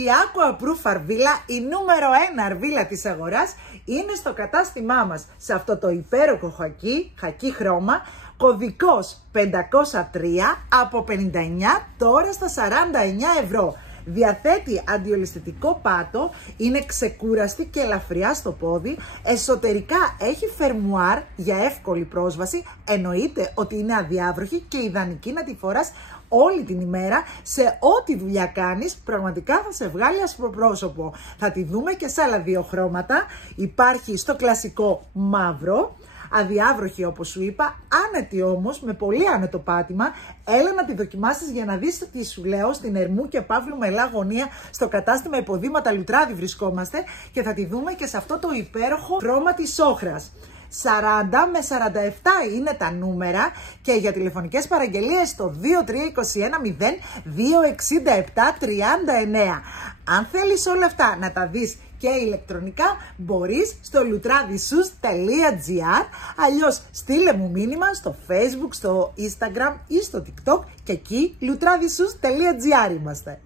Η Aquaproof αρβίλα, η νούμερο 1 αρβίλα της αγοράς, είναι στο κατάστημά μας σε αυτό το υπέροχο χακί χρώμα, κωδικός 503 από 59 τώρα στα 49 ευρώ. Διαθέτει αντιολισθητικό πάτο, είναι ξεκούραστη και ελαφριά στο πόδι, εσωτερικά έχει φερμουάρ για εύκολη πρόσβαση, εννοείται ότι είναι αδιάβροχη και ιδανική να τη φοράς όλη την ημέρα, σε ό,τι δουλειά κάνεις, πραγματικά θα σε βγάλει ασπροπρόσωπο. Θα τη δούμε και σε άλλα δύο χρώματα, υπάρχει στο κλασικό μαύρο, αδιάβροχη όπως σου είπα, άνετη όμως, με πολύ άνετο πάτημα. Έλα να τη δοκιμάσεις για να δεις τι σου λέω. Στην Ερμού και Παύλου Μελά γωνία, στο κατάστημα Υποδήματα Λουτράδη βρισκόμαστε και θα τη δούμε και σε αυτό το υπέροχο χρώμα της όχρας. 40 με 47 είναι τα νούμερα και για τηλεφωνικές παραγγελίες στο 2321 0267 39. Αν θέλεις όλα αυτά να τα δεις και ηλεκτρονικά, μπορείς στο lutradisous.gr, αλλιώς στείλε μου μήνυμα στο Facebook, στο Instagram ή στο TikTok και εκεί lutradisous.gr είμαστε.